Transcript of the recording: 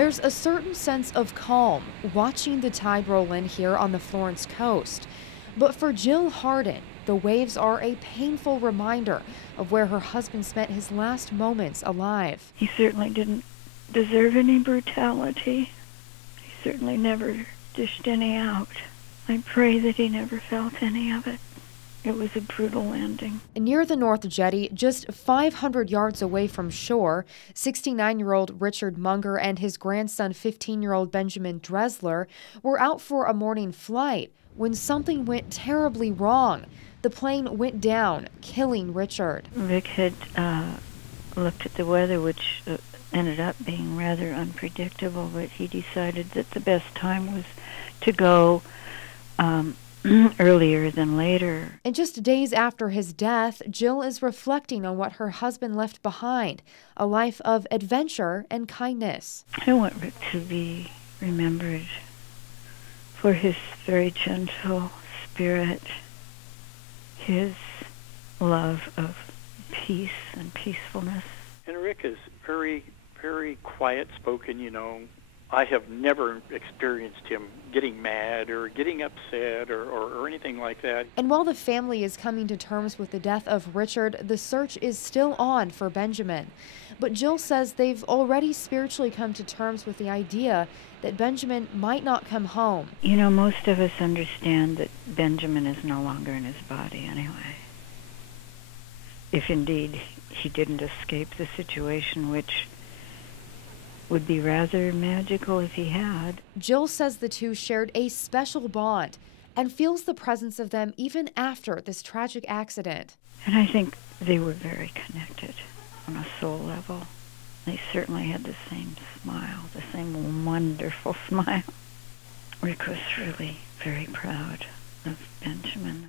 There's a certain sense of calm watching the tide roll in here on the Florence coast. But for Jill Hardin, the waves are a painful reminder of where her husband spent his last moments alive. He certainly didn't deserve any brutality. He certainly never dished any out. I pray that he never felt any of it. It was a brutal ending. Near the North Jetty, just 500 yards away from shore, 69-year-old Richard Munger and his grandson, 15-year-old Benjamin Dressler, were out for a morning flight when something went terribly wrong. The plane went down, killing Richard. Rick had looked at the weather, which ended up being rather unpredictable, but he decided that the best time was to go earlier than later. And just days after his death, Jill is reflecting on what her husband left behind, a life of adventure and kindness. I want Rick to be remembered for his very gentle spirit, his love of peace and peacefulness. And Rick is very, very quiet-spoken, I have never experienced him getting mad or getting upset or anything like that. And while the family is coming to terms with the death of Richard, the search is still on for Benjamin. But Jill says they've already spiritually come to terms with the idea that Benjamin might not come home. Most of us understand that Benjamin is no longer in his body anyway. If indeed he didn't escape the situation, which would be rather magical if he had. Jill says the two shared a special bond and feels the presence of them even after this tragic accident. And I think they were very connected on a soul level. They certainly had the same smile, the same wonderful smile. Rick was really very proud of Benjamin.